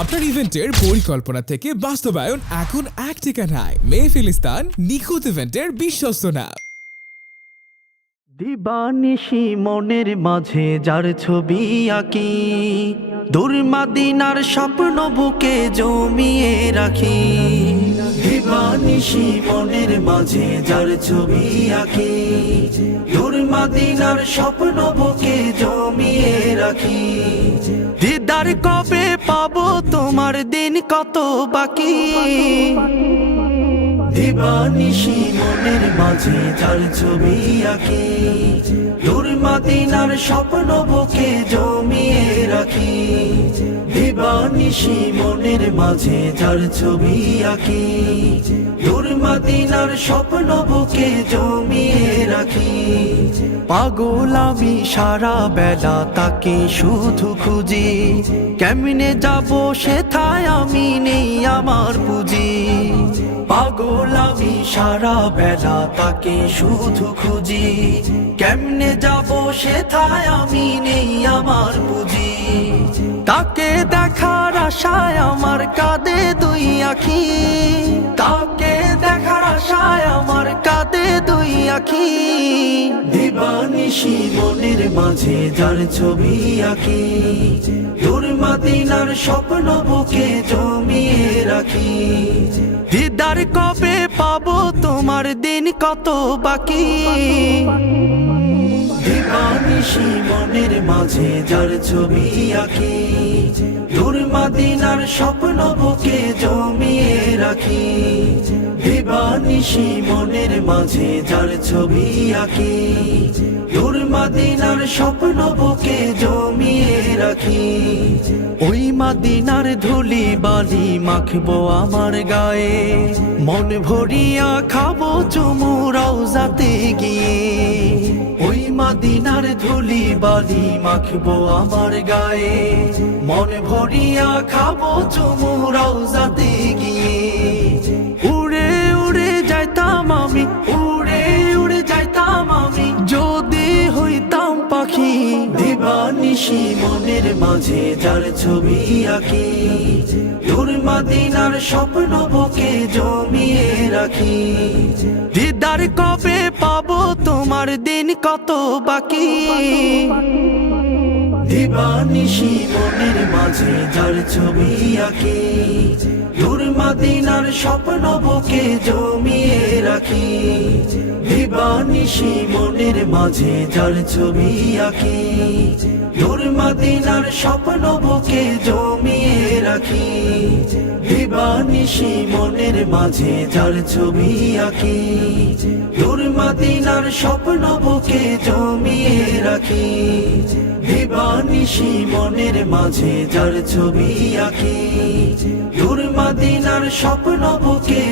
আপনার ইভেন্টের পরিকল্পনা থেকে বাস্তবায়ন এখন এক ঠিকানায়। মেহফিলিস্তান নিখুঁত ইভেন্টের বিশ্বস্ত নাম। দিবানিশি মনের মাঝে যার ছবি আঁকি, দুর্মাদিনার স্বপ্ন বুকে জমিয়ে রাখি। দিবানিশি মনের মাঝে যার ছবি আঁকি, দুর্মাদিনার স্বপ্ন বুকে জমিয়ে রাখি। দিদার কবে পাবো তোমার দিন কত বাকি। দিবানিশি মনের মাঝে যার ছবি আঁকি, দুর্মাদিনার স্বপ্ন বুকে জমিয়ে রাখি। দিবানিশি মনের মাঝে যার ছবি আঁকি, দুর্মাদিনার স্বপ্ন বুকে জমিয়ে রাখি। পাগল আমি সারা বেলা তাকে শুধু খুঁজি, কেমনে যাব সেথায় আমি নেই আমার পুঁজি। পাগল আমি সারা বেলা তাকে শুধু খুঁজি, কেমনে যাব সেথায় আমি নেই আমার পুঁজি। তাকে দেখার আশায় আমার কাঁদে দুই আঁখি, তাকে দেখার আশায় আমার কাঁদে দুই আঁখি। দিবানিশি মনের মাঝে যার ছবি আঁকি, দুর্মাদিনার স্বপ্ন বুকে জমিয়ে রাখি। দিদার কবে পাবো তোমার দিন কত বাকি। দিবানিশি মনের মাঝে যার ছবি আঁকি, দুর্মাদিনার স্বপ্ন বুকে জমিয়ে রাখি। দিবানিশি মনের মাঝে যার ছবি আঁকি, দুর্মাদিনার স্বপ্ন বুকে জমিয়ে রাখি। ওই মাদিনার ধুলি বালি মাখবো আমার গায়ে, মন ভরিয়া খাবো চুমু রওজাতে গিয়ে। ওই মাদিনার ধুলি বালি মাখবো আমার গায়ে, মন ভরিয়া খাবো চুমু রওজাতে গিয়ে। উড়ে উড়ে যাইতাম আমি, উড়ে উড়ে যাইতাম আমি, যদি হইতাম পাখি। দিবানিশি মনের মাঝে যার ছবি আঁকি, দুর্মাদিনার স্বপ্ন বুকে জমিয়ে রাখি। দিদার কবে পাবো তোমার দিন কত বাকি। দিবানিশি মনের মাঝে যার ছবি আঁকি, দুর্মাদিনার স্বপ্ন বুকে জমিয়ে রাখি। দিবানিশি মনের মাঝে যার ছবি আঁকি, দুর্মাদিনার স্বপ্ন বুকে জমিয়ে রাখি। দিবানিশি মনের মাঝে যার ছবি আঁকি, দুর্মাদিনার স্বপ্ন বুকে জমিয়ে রাখি। দিবানিশি মনের মাঝে যার ছবি আঁকি, দুর্মাদিনার স্বপ্ন বুকে